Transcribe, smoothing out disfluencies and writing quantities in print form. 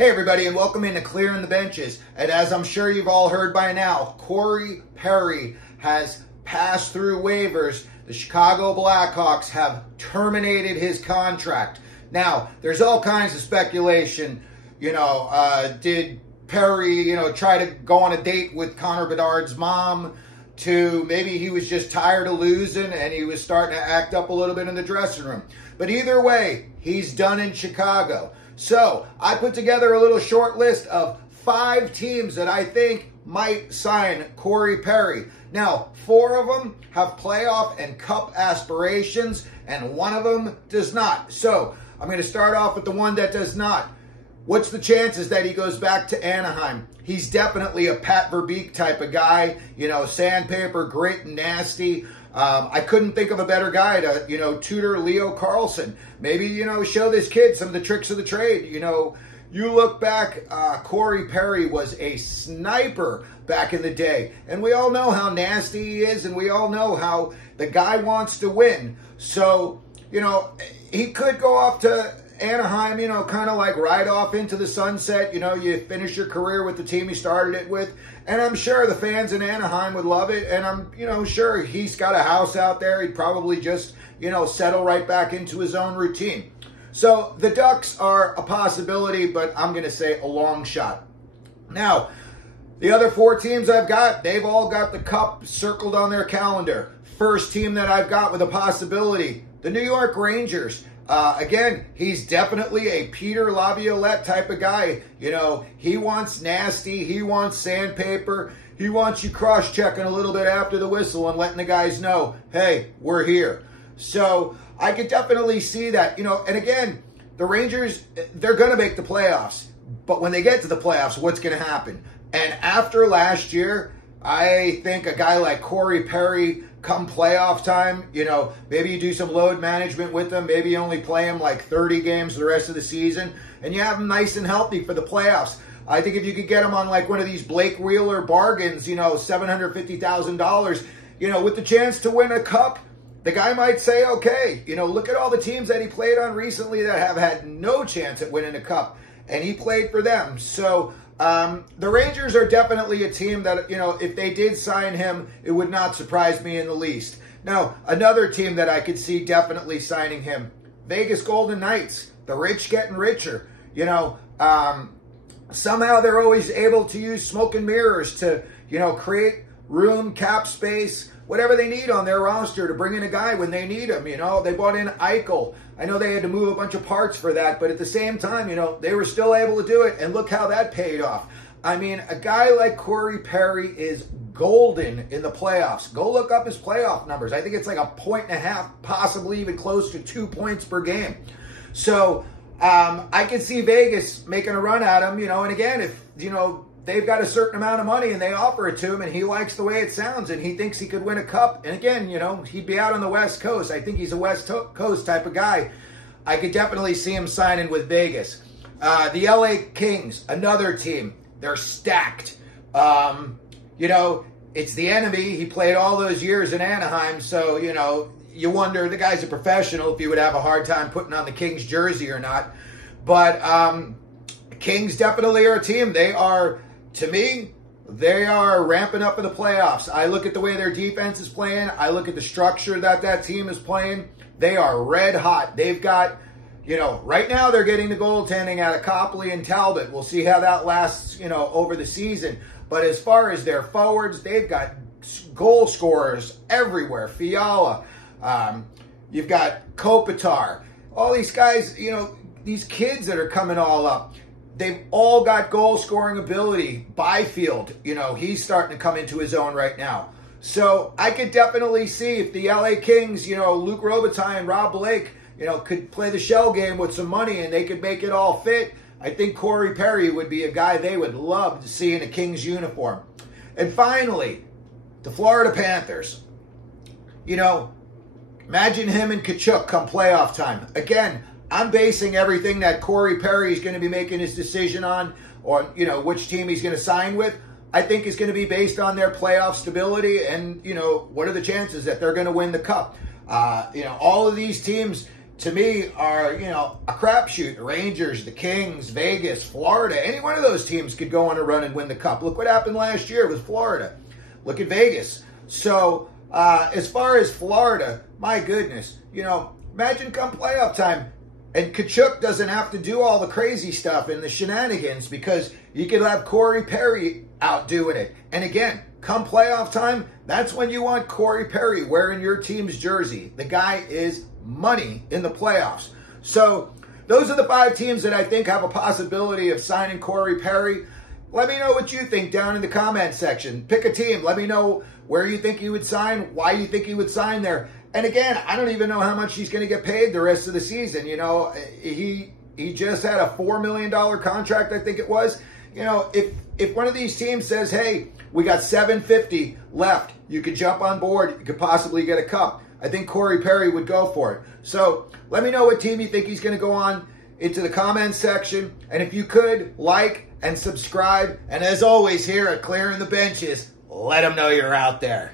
Hey everybody, and welcome into Clearing the Benches. And as I'm sure you've all heard by now, Corey Perry has passed through waivers. The Chicago Blackhawks have terminated his contract. Now, there's all kinds of speculation. Did Perry, try to go on a date with Connor Bedard's mom? To maybe he was just tired of losing and he was starting to act up a little bit in the dressing room. But either way, he's done in Chicago. So I put together a little short list of 5 teams that I think might sign Corey Perry. Now, 4 of them have playoff and cup aspirations, and 1 of them does not. So I'm going to start off with the one that does not. What's the chances that he goes back to Anaheim? He's definitely a Pat Verbeek type of guy, sandpaper, grit, and nasty. I couldn't think of a better guy to, tutor Leo Carlson. Maybe, show this kid some of the tricks of the trade. You look back, Corey Perry was a sniper back in the day. And we all know how nasty he is, and we all know how the guy wants to win. So, he could go off to Anaheim, kind of like ride off into the sunset. You finish your career with the team you started it with. And I'm sure the fans in Anaheim would love it. And I'm, sure he's got a house out there. He'd probably just, settle right back into his own routine. So the Ducks are a possibility, but I'm going to say a long shot. Now, the other 4 teams I've got, they've all got the cup circled on their calendar. First team that I've got with a possibility, the New York Rangers. Again, he's definitely a Peter Laviolette type of guy. He wants nasty. He wants sandpaper. He wants you cross-checking a little bit after the whistle and letting the guys know, hey, we're here. So I could definitely see that. And again, the Rangers, they're going to make the playoffs. But when they get to the playoffs, what's going to happen? And after last year, I think a guy like Corey Perry, come playoff time, maybe you do some load management with them. Maybe you only play him like 30 games the rest of the season, and you have him nice and healthy for the playoffs. I think if you could get him on like one of these Blake Wheeler bargains, $750,000, with the chance to win a cup, the guy might say, okay, look at all the teams that he played on recently that have had no chance at winning a cup, and he played for them. So the Rangers are definitely a team that, if they did sign him, it would not surprise me in the least. Now, another team that I could see definitely signing him, Vegas Golden Knights. The rich getting richer. Somehow they're always able to use smoke and mirrors to, create room, cap space, whatever they need on their roster to bring in a guy when they need him. They brought in Eichel. I know they had to move a bunch of parts for that, but at the same time, they were still able to do it, and look how that paid off. I mean, a guy like Corey Perry is golden in the playoffs. Go look up his playoff numbers. I think it's like 1.5 points, possibly even close to 2 points per game. So I can see Vegas making a run at him, and again, if, they've got a certain amount of money and they offer it to him and he likes the way it sounds and he thinks he could win a cup. And again, he'd be out on the West Coast. I think he's a West Coast type of guy. I could definitely see him signing with Vegas. The LA Kings, another team. They're stacked. It's the enemy. He played all those years in Anaheim. So, you wonder, the guy's a professional, if he would have a hard time putting on the Kings jersey or not. But Kings definitely are a team. They are, to me, they are ramping up in the playoffs. I look at the way their defense is playing. I look at the structure that team is playing. They are red hot. They've got, right now they're getting the goaltending out of Copley and Talbot. We'll see how that lasts, over the season. But as far as their forwards, they've got goal scorers everywhere. Fiala, you've got Kopitar. All these guys, these kids that are coming all up. They've all got goal-scoring ability. Byfield, he's starting to come into his own right now. So I could definitely see if the LA Kings, Luke Robitaille and Rob Blake, could play the shell game with some money and they could make it all fit. I think Corey Perry would be a guy they would love to see in a Kings uniform. And finally, the Florida Panthers. Imagine him and Tkachuk come playoff time. Again, I'm basing everything that Corey Perry is going to be making his decision on, or, which team he's going to sign with, I think is going to be based on their playoff stability and, what are the chances that they're going to win the cup. All of these teams, to me, are, you know, a crapshoot. The Rangers, the Kings, Vegas, Florida. Any one of those teams could go on a run and win the Cup. Look what happened last year with Florida. Look at Vegas. So, as far as Florida, my goodness, you know, imagine come playoff time, and Tkachuk doesn't have to do all the crazy stuff and the shenanigans, because you could have Corey Perry out doing it. And again, come playoff time, that's when you want Corey Perry wearing your team's jersey. The guy is money in the playoffs. So those are the 5 teams that I think have a possibility of signing Corey Perry. Let me know what you think down in the comment section. Pick a team. Let me know where you think he would sign, why you think he would sign there. And again, I don't even know how much he's going to get paid the rest of the season. You know, he just had a $4 million contract, I think it was. You know, if one of these teams says, hey, we got $750 left, you could jump on board, you could possibly get a cup, I think Corey Perry would go for it. So let me know what team you think he's going to go on into the comments section. And if you could, like and subscribe. And as always, here at Clearing the Benches, let them know you're out there.